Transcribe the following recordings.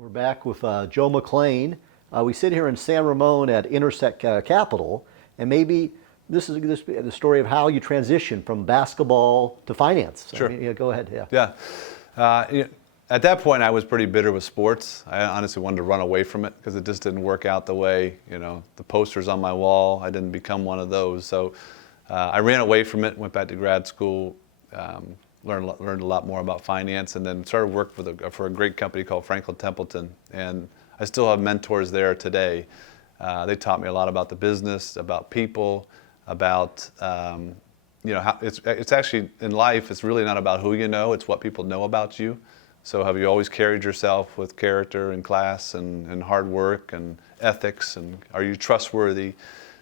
We're back with Joe McLean. We sit here in San Ramon at Intersect Capital, and maybe this is the story of how you transition from basketball to finance. Sure. I mean, yeah, go ahead. Yeah. Yeah. At that point, I was pretty bitter with sports. I honestly wanted to run away from it because it just didn't work out the way, the posters on my wall. I didn't become one of those. So I ran away from it, went back to grad school, learned a lot more about finance, and then started work for a great company called Franklin Templeton. And I still have mentors there today. They taught me a lot about the business, about people, about how it's actually in life. It's really not about who you know; it's what people know about you. So have you always carried yourself with character and class and hard work and ethics, and are you trustworthy?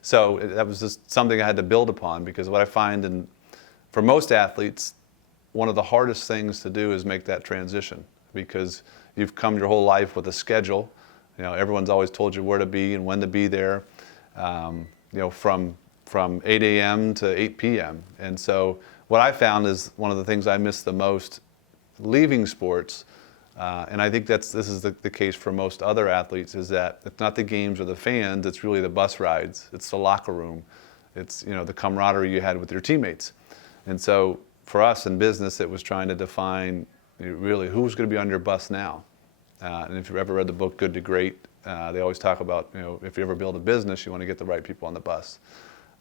So that was just something I had to build upon, because what I find for most athletes, one of the hardest things to do is make that transition, because you've come your whole life with a schedule. Everyone's always told you where to be and when to be there, from 8 a.m. to 8 p.m. And so what I found is one of the things I miss the most leaving sports, and I think this is the case for most other athletes, is that it's not the games or the fans, it's really the bus rides, it's the locker room, it's the camaraderie you had with your teammates. And so for us in business, it was trying to define really who's going to be on your bus now. And if you've ever read the book Good to Great, they always talk about, if you ever build a business, you want to get the right people on the bus.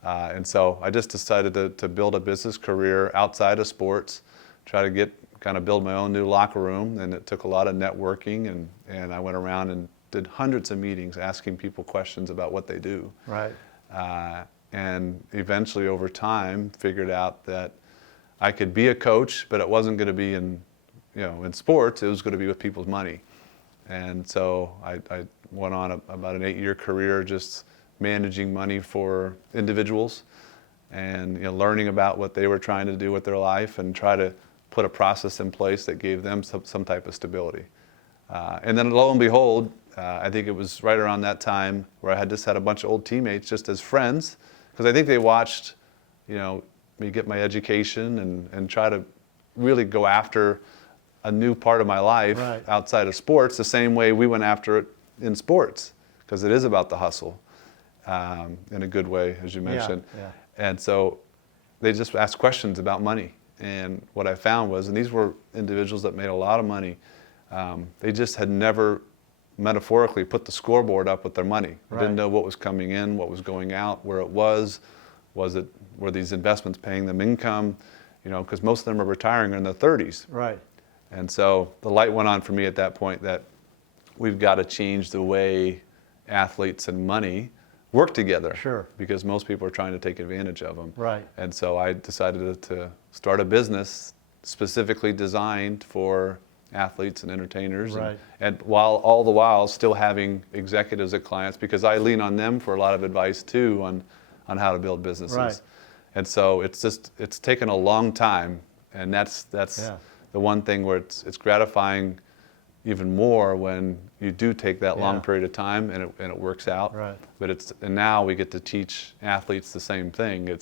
And so I just decided to build a business career outside of sports, try to kind of build my own new locker room. And it took a lot of networking, and I went around and did hundreds of meetings asking people questions about what they do. Right. And eventually over time figured out that I could be a coach, but it wasn't going to be in sports. It was going to be with people's money. And so I went on about an 8-year career just managing money for individuals and learning about what they were trying to do with their life, and try to put a process in place that gave them some type of stability. And then lo and behold, I think it was right around that time where I had a bunch of old teammates just as friends, because I think they watched me get my education and try to really go after a new part of my life outside of sports, the same way we went after it in sports, because it is about the hustle in a good way, as you mentioned. Yeah. And so they just asked questions about money. And what I found was, and these were individuals that made a lot of money, they just had never metaphorically put the scoreboard up with their money. They didn't know what was coming in, what was going out, where it was. Were these investments paying them income? Because most of them are retiring in their 30s. Right. And so the light went on for me at that point that we've got to change the way athletes and money work together. Sure. Because most people are trying to take advantage of them. Right. And so I decided to start a business specifically designed for athletes and entertainers. Right. And all the while still having executives as clients, because I lean on them for a lot of advice too on how to build businesses. Right. And so it's taken a long time, and that's the one thing where it's gratifying even more when you do take that long period of time and it works out. Right. But and now we get to teach athletes the same thing. You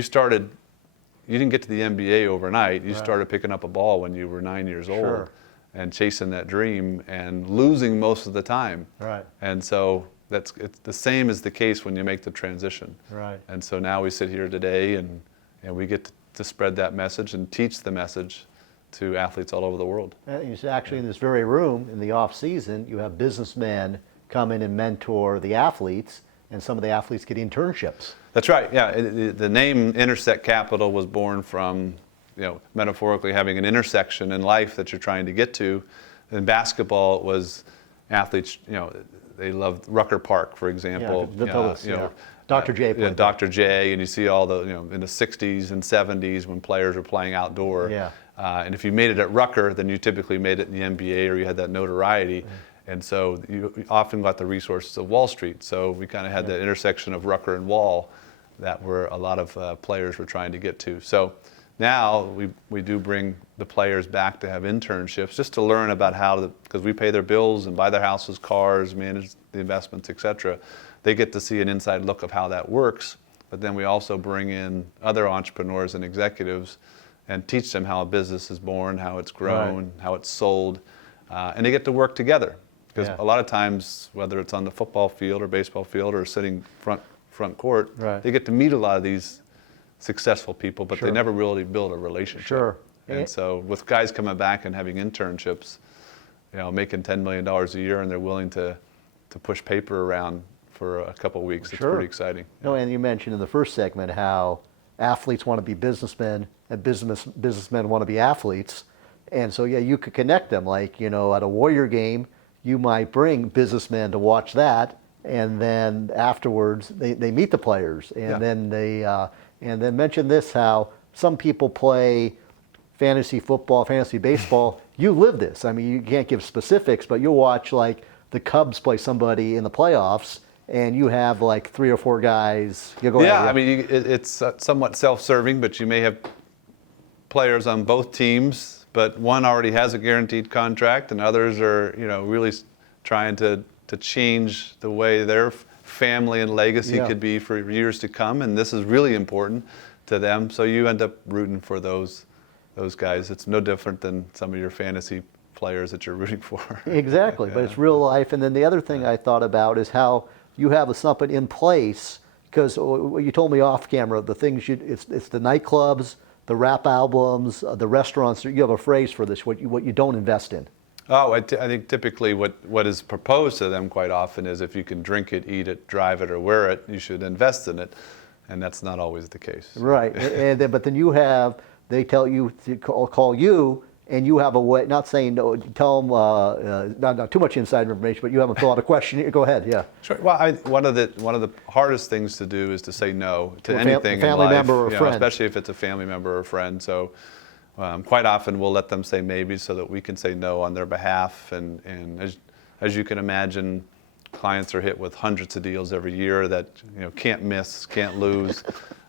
didn't get to the NBA overnight. You started picking up a ball when you were 9 years old and chasing that dream and losing most of the time. Right. And so it's the same as the case when you make the transition. Right. And so now we sit here today and we get to spread that message and teach the message to athletes all over the world. And it's actually in this very room, in the off season, you have businessmen come in and mentor the athletes, and some of the athletes get internships. That's right. Yeah, the name Intersect Capital was born from, metaphorically having an intersection in life that you're trying to get to. In basketball, it was athletes. They loved Rucker Park, for example. Dr. J. Dr. J. And you see all the in the '60s and '70s when players were playing outdoor. Yeah. And if you made it at Rucker, then you typically made it in the NBA, or you had that notoriety. And so you often got the resources of Wall Street. So we kind of had that intersection of Rucker and Wall that were a lot of players were trying to get to. So now we do bring the players back to have internships, just to learn about because we pay their bills and buy their houses, cars, manage the investments, etc. They get to see an inside look of how that works. But then we also bring in other entrepreneurs and executives and teach them how a business is born, how it's grown, how it's sold. And they get to work together. Because Yeah. a lot of times, whether it's on the football field or baseball field or sitting front court, Right. they get to meet a lot of these successful people, but Sure. they never really build a relationship. Sure. And so with guys coming back and having internships, making $10 million a year, and they're willing to push paper around for a couple of weeks, Sure. it's pretty exciting. No, and you mentioned in the first segment how athletes want to be businessmen and businessmen want to be athletes. And so, yeah, you could connect them. Like, at a Warrior game, you might bring businessmen to watch that. And then afterwards, they meet the players. And Yeah. then and then mention this, how some people play fantasy football, fantasy baseball. You live this. I mean, you can't give specifics, but you'll watch like the Cubs play somebody in the playoffs, and you have like 3 or 4 guys. Go ahead. Yeah, I mean, it's somewhat self-serving, but you may have players on both teams, but one already has a guaranteed contract, and others are, really trying to change the way their family and legacy Yeah. could be for years to come, and this is really important to them. So you end up rooting for those guys. It's no different than some of your fantasy players that you're rooting for. Exactly, but it's real life. And then the other thing I thought about is how you have something in place, because you told me off camera, the things it's the nightclubs, the rap albums, the restaurants. You have a phrase for this, what you don't invest in. Oh, I think typically what is proposed to them quite often is if you can drink it, eat it, drive it, or wear it, you should invest in it, and that's not always the case. Right, but then they tell you to call you, and you have a way. Not saying no, tell them not too much inside information, but you haven't thought a question. Go ahead, yeah. Sure. Well, one of the hardest things to do is to say no to To a anything family in life, member or a friend. especially if it's a family member or a friend. So quite often we'll let them say maybe so that we can say no on their behalf. And as you can imagine, clients are hit with hundreds of deals every year that can't miss, can't lose.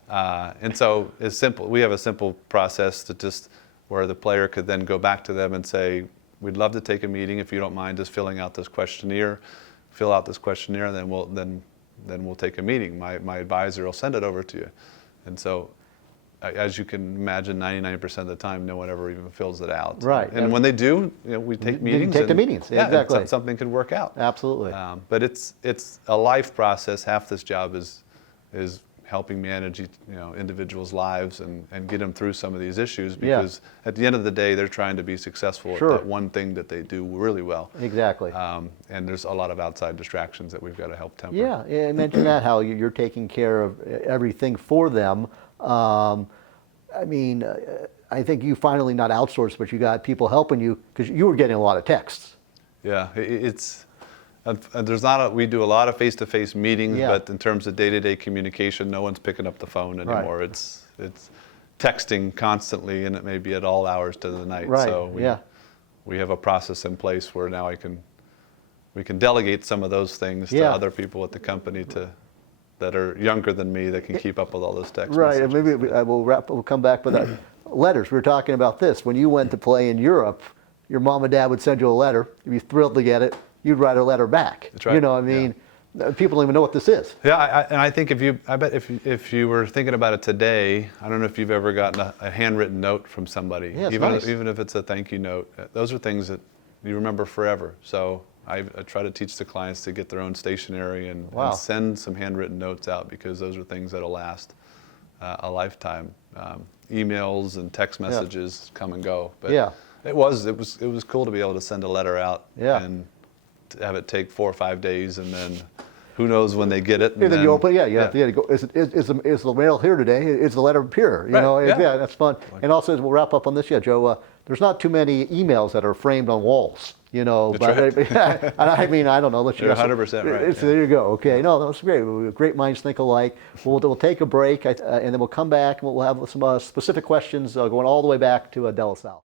And so it's simple. We have a simple process to just where the player could then go back to them and say, we'd love to take a meeting if you don't mind just filling out this questionnaire. Fill out this questionnaire, and then we'll take a meeting. My advisor will send it over to you. And so, as you can imagine, 99% of the time, no one ever even fills it out. Right. And when they do, we take meetings. Take the meetings. Yeah, Exactly. and something could work out. Absolutely. But it's a life process. Half this job is helping manage individuals' lives and get them through some of these issues, because at the end of the day, they're trying to be successful Sure. at that one thing that they do really well. Exactly. And there's a lot of outside distractions that we've got to help temper. Yeah, I mentioned that, how you're taking care of everything for them. I mean, I think you finally not outsourced, but you got people helping you, because you were getting a lot of texts. Yeah, we do a lot of face-to-face meetings, Yeah. but in terms of day-to-day communication, no one's picking up the phone anymore. Right. It's texting constantly, and it may be at all hours to the night. Right, So we have a process in place where now we can delegate some of those things to Yeah. other people at the company that are younger than me that can keep up with all those text Right, and messages. maybe we'll come back with that. Letters, we were talking about this. When you went to play in Europe, your mom and dad would send you a letter. You'd be thrilled to get it. You'd write a letter back. That's right. I mean, people don't even know what this is. Yeah, and I think if you were thinking about it today, I don't know if you've ever gotten a handwritten note from somebody, Yeah, it's even nice. even if it's a thank you note. Those are things that you remember forever. So I try to teach the clients to get their own stationery and send some handwritten notes out, because those are things that'll last a lifetime. Emails and text messages come and go, but it was cool to be able to send a letter out and to have it take 4 or 5 days, and then who knows when they get it. And then you open, you have to go, is the mail here today? Is the letter here? Yeah, that's fun. And also, as we'll wrap up on this, Joe, there's not too many emails that are framed on walls, That's but right. I mean, I don't know. You're 100% right. There you go. Okay, no, that's great. Great minds think alike. We'll take a break, and then we'll come back, and we'll have some specific questions going all the way back to De La Salle.